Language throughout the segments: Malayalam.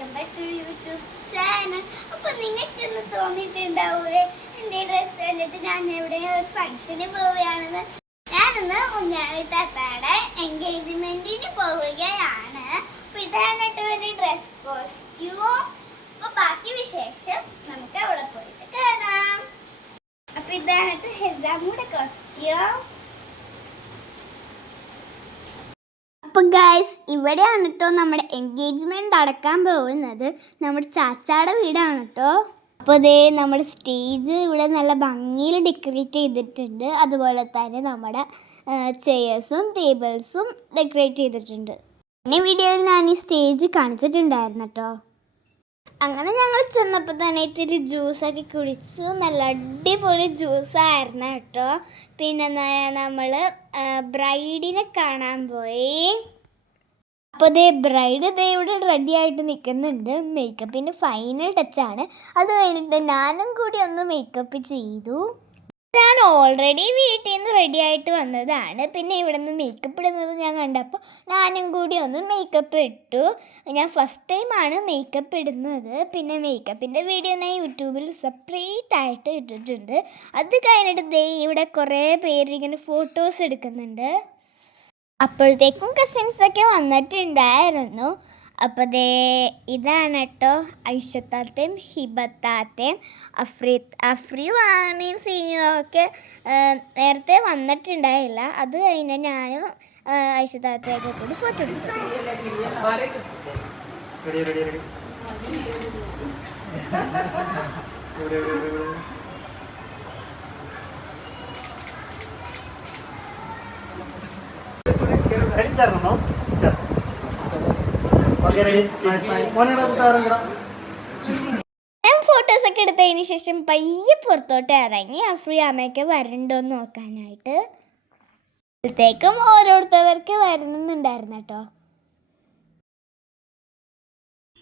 Welcome back to YouTube channel അപ്പൊ നിങ്ങൾക്ക് ഇന്ന് തോന്നിയിട്ടുണ്ടാവൂലേ? എന്റെ ഡ്രസ്സ് കണ്ടിട്ട് ഞാൻ എവിടെ ഒരു ഫംഗ്ഷന് പോവുകയാണെന്ന്. ഞാനിന്ന് ഉണ്ണാവി താത്താടെ എൻഗേജ്മെന്റിന് പോവുകയാണ്. അപ്പൊ ഇതാണ് കേട്ടോ ഒരു ഡ്രസ് കോസ്റ്റ്യൂം അപ്പൊ ബാക്കി വിശേഷം നമുക്ക് അവിടെ പോയിട്ട് കാണാം. അപ്പൊ ഇതാണ് കേട്ടോ ഹെസാമുടെ കോസ്റ്റ്യൂം ഗൈസ് ഇവിടെയാണ് കേട്ടോ നമ്മുടെ എൻഗേജ്മെന്റ് നടക്കാൻ പോകുന്നത്. നമ്മുടെ ചാച്ചാടെ വീടാണ് കേട്ടോ അപ്പോൾ ഇതേ നമ്മുടെ സ്റ്റേജ് ഇവിടെ നല്ല ഭംഗിയിൽ ഡെക്കറേറ്റ് ചെയ്തിട്ടുണ്ട്. അതുപോലെ തന്നെ നമ്മുടെ ചെയേഴ്സും ടേബിൾസും ഡെക്കറേറ്റ് ചെയ്തിട്ടുണ്ട്. പിന്നെ വീഡിയോയിൽ ഞാൻ ഈ സ്റ്റേജ് കാണിച്ചിട്ടുണ്ടായിരുന്നു കേട്ടോ അങ്ങനെ ഞങ്ങൾ ചെന്നപ്പോൾ തന്നെ ഇത്തിരി ജ്യൂസൊക്കെ കുടിച്ചു. നല്ല അടിപൊളി ജ്യൂസായിരുന്നു കേട്ടോ പിന്നെ നമ്മൾ ബ്രൈഡിനെ കാണാൻ പോയി. അപ്പോൾ ദേ ബ്രൈഡ് ദേ ഇവിടെ റെഡി ആയിട്ട് നിൽക്കുന്നുണ്ട് മേക്കപ്പിന് ഫൈനൽ ടച്ചാണ് അത് കഴിഞ്ഞിട്ട് ഞാനും കൂടി ഒന്ന് മേക്കപ്പ് ചെയ്തു. ഞാൻ ഓൾറെഡി വീട്ടിൽ നിന്ന് റെഡി ആയിട്ട് വന്നതാണ്. പിന്നെ ഇവിടെ നിന്ന് മേക്കപ്പ് ഇടുന്നത് ഞാൻ കണ്ടപ്പോൾ ഞാനും കൂടി ഒന്ന് മേക്കപ്പ് ഇട്ടു. ഞാൻ ഫസ്റ്റ് ടൈമാണ് മേക്കപ്പ് ഇടുന്നത്. പിന്നെ മേക്കപ്പിന്റെ വീഡിയോ ഞാൻ യൂട്യൂബിൽ സെപ്പറേറ്റ് ആയിട്ട് ഇട്ടിട്ടുണ്ട്. അത് കഴിഞ്ഞിട്ട് ദേ ഇവിടെ കുറേ പേര് ഇങ്ങനെ ഫോട്ടോസ് എടുക്കുന്നുണ്ട്. അപ്പോഴത്തേക്കും കസിൻസൊക്കെ വന്നിട്ടുണ്ടായിരുന്നു. അപ്പോൾ ദേ ഇതാണ് കേട്ടോ ഐഷത്താത്തയും ഹിബത്താത്തയും അഫ്രീ അഫ്രി വാമിയും ഫീനും ഒക്കെ നേരത്തെ വന്നിട്ടുണ്ടായില്ല. അത് കഴിഞ്ഞ് ഞാനും ഐഷത്താത്തേക്കെ ഐഷത്താത്തയൊക്കെ കൂടി ഫോട്ടോ എടുത്തു ഇവിടെ ഇവിടെ ഇവിടെ ഇവിടെ റെഡി ചേർന്നോ ചേർ ഓക്കെ റെഡി മോനെ താരം കിടാം ഫോട്ടോസൊക്കെ എടുത്തതിന് ശേഷം പയ്യെ പുറത്തോട്ട് ഇറങ്ങി. അഫ്രി അമ്മയൊക്കെ വരണ്ടോന്ന് നോക്കാനായിട്ട്. അപ്പോഴത്തേക്കും ഓരോരുത്തവർക്ക് വരുന്നുണ്ടായിരുന്നു കേട്ടോ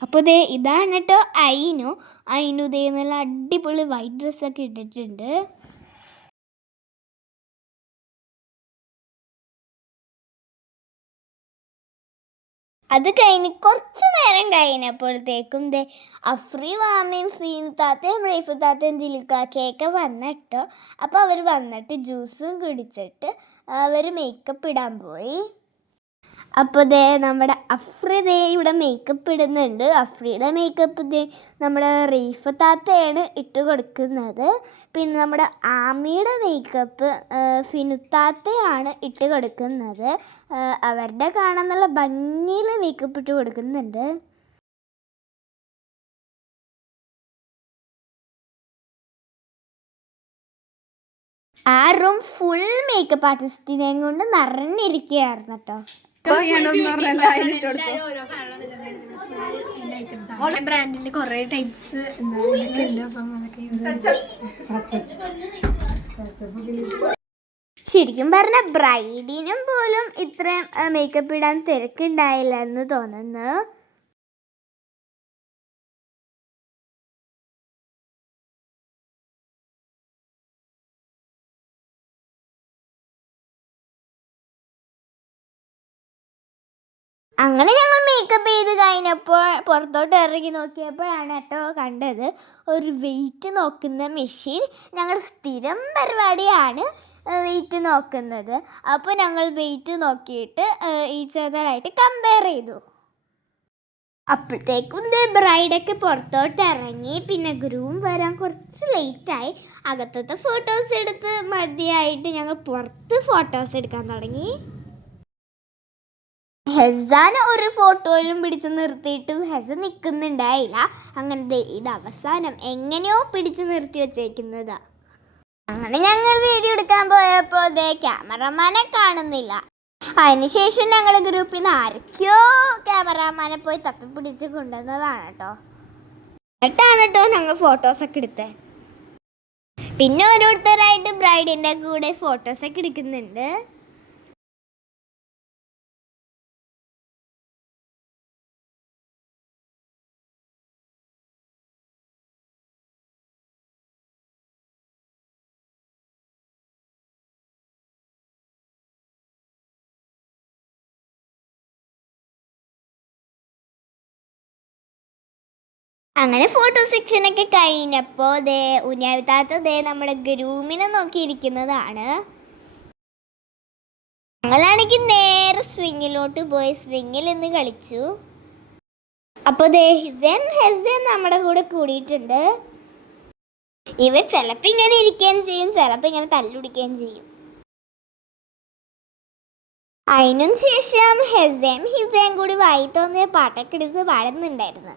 അപ്പോൾ ദേ ഇതാണ് കേട്ടോ അയിനു. അയിനു ദേ നല്ല അടിപൊളി വൈറ്റ് ഡ്രസ്സൊക്കെ ഇട്ടിട്ടുണ്ട്. അത് കഴിഞ്ഞ് കുറച്ച് നേരം കഴിഞ്ഞപ്പോഴത്തേക്കും ദേ അഫ്രി വാമയും ഫീൻ താത്തയും റീഫു താത്തയും ദിലിക്കാക്കയൊക്കെ വന്നിട്ടോ. അപ്പോൾ അവർ വന്നിട്ട് ജ്യൂസും കുടിച്ചിട്ട് അവർ മേക്കപ്പ് ഇടാൻ പോയി. അപ്പോൾ ദേ നമ്മുടെ അഫ്രി ദേ ഇവിടെ മേക്കപ്പ് ഇടുന്നുണ്ട്. അഫ്രിയുടെ മേക്കപ്പ് ദേ നമ്മുടെ റീഫ താത്തയാണ് ഇട്ട് കൊടുക്കുന്നത്. പിന്നെ നമ്മുടെ ആമിയുടെ മേക്കപ്പ് ഫിനുത്താത്തയാണ് ഇട്ട് കൊടുക്കുന്നത്. അവരുടെ കാണാൻ നല്ല ഭംഗിയിൽ മേക്കപ്പ് ഇട്ട് കൊടുക്കുന്നുണ്ട്. ആ റൂം ഫുൾ മേക്കപ്പ് ആർട്ടിസ്റ്റിനെയും കൊണ്ട് നിറഞ്ഞിരിക്കുകയായിരുന്നു കേട്ടോ ബ്രാൻഡിന്റെ കുറെ ടൈപ്സ് ശരിക്കും പറഞ്ഞ ബ്രൈഡിനും പോലും ഇത്രയും മേക്കപ്പ് ഇടാൻ തിരക്കുണ്ടായില്ല എന്ന് തോന്നുന്നു. അങ്ങനെ ഞങ്ങൾ മേക്കപ്പ് ചെയ്ത് കഴിഞ്ഞപ്പോൾ പുറത്തോട്ട് ഇറങ്ങി നോക്കിയപ്പോഴാണ് കേട്ടോ കണ്ടത്. ഒരു വെയിറ്റ് നോക്കുന്ന മെഷീൻ ഞങ്ങളുടെ സ്ഥിരം പരിപാടിയാണ് വെയിറ്റ് നോക്കുന്നത്. അപ്പോൾ ഞങ്ങൾ വെയിറ്റ് നോക്കിയിട്ട് ഈ അതറായിട്ട് കമ്പയർ ചെയ്തു. അപ്പോഴത്തേക്കും ദേ ബ്രൈഡൊക്കെ പുറത്തോട്ട് ഇറങ്ങി. പിന്നെ ഗ്രൂം വരാൻ കുറച്ച് ലേറ്റായി അകത്തത്തെ ഫോട്ടോസ് എടുത്ത് മതിയായിട്ട് ഞങ്ങൾ പുറത്ത് ഫോട്ടോസ് എടുക്കാൻ തുടങ്ങി. ഹെസാനെ ഒരു ഫോട്ടോയിലും പിടിച്ചു നിർത്തിയിട്ടും ഹെസ നിൽക്കുന്നുണ്ടായില്ല അങ്ങനത്തെ ഇത് അവസാനം എങ്ങനെയോ പിടിച്ചു നിർത്തി വച്ചേക്കുന്നതാ. അങ്ങനെ ഞങ്ങൾ വീഡിയോ എടുക്കാൻ പോയപ്പോൾ ദേ ക്യാമറമാനെ കാണുന്നില്ല. അതിനുശേഷം ഞങ്ങളുടെ ഗ്രൂപ്പിൽ നിന്ന് ആരൊക്കെയോ ക്യാമറാമാനെ പോയി തപ്പിപ്പിടിച്ച് കൊണ്ടുവന്നതാണ് കേട്ടോ എന്നിട്ടാണ് കേട്ടോ ഞങ്ങൾ ഫോട്ടോസൊക്കെ എടുത്തത് പിന്നെ ഓരോരുത്തരായിട്ട് ബ്രൈഡിന്റെ കൂടെ ഫോട്ടോസൊക്കെ എടുക്കുന്നുണ്ട്. അങ്ങനെ ഫോട്ടോ സെക്ഷനൊക്കെ കഴിഞ്ഞപ്പോൾ ദേ ഉണ്ണിയാവിത്താത്ത ദേ നമ്മുടെ ഗ്രൂമിനെ നോക്കിയിരിക്കുന്നതാണ്. ഞങ്ങളാണെങ്കിൽ നേരെ സ്വിങ്ങിലോട്ട് പോയി സ്വിങ്ങിൽ നിന്ന് കളിച്ചു. അപ്പോൾ ദേ ഹിസൻ ഹെസൻ നമ്മുടെ കൂടെ കൂടിയിട്ടുണ്ട്. ഇവർ ചിലപ്പോൾ ഇങ്ങനെ ഇരിക്കുകയും ചെയ്യും ചിലപ്പോൾ ഇങ്ങനെ തല്ലുടിക്കുകയും ചെയ്യും. അതിനും ശേഷം ഹെസേം ഹിസേം കൂടി വായി തോന്നിയ പാട്ടൊക്കെ എടുത്ത് പാടുന്നുണ്ടായിരുന്നു.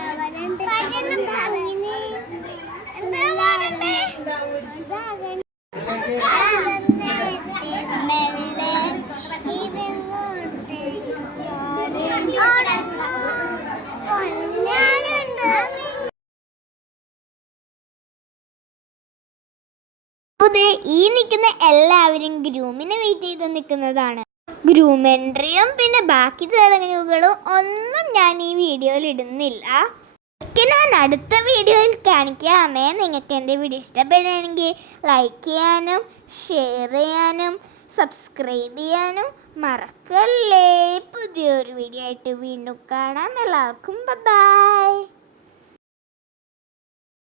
അപ്പോൾ ഈ നിൽക്കുന്ന എല്ലാവരും ഗ്രൂമിനെ വെയിറ്റ് ചെയ്ത് നിൽക്കുന്നതാണ്. ഗ്രൂം എൻട്രിയും പിന്നെ ബാക്കി ചടങ്ങുകളും ഒന്നും ഞാൻ ഈ വീഡിയോയിൽ ഇടുന്നില്ല. ഞാൻ അടുത്ത വീഡിയോയിൽ കാണിക്കാമേ നിങ്ങൾക്ക് എന്റെ വീഡിയോ ഇഷ്ടപ്പെടുകയാണെങ്കിൽ ലൈക്ക് ചെയ്യാനും ഷെയർ ചെയ്യാനും സബ്സ്ക്രൈബ് ചെയ്യാനും മറക്കല്ലേ. പുതിയൊരു വീഡിയോ ആയിട്ട് വീണ്ടും കാണാം. എല്ലാവർക്കും ബൈ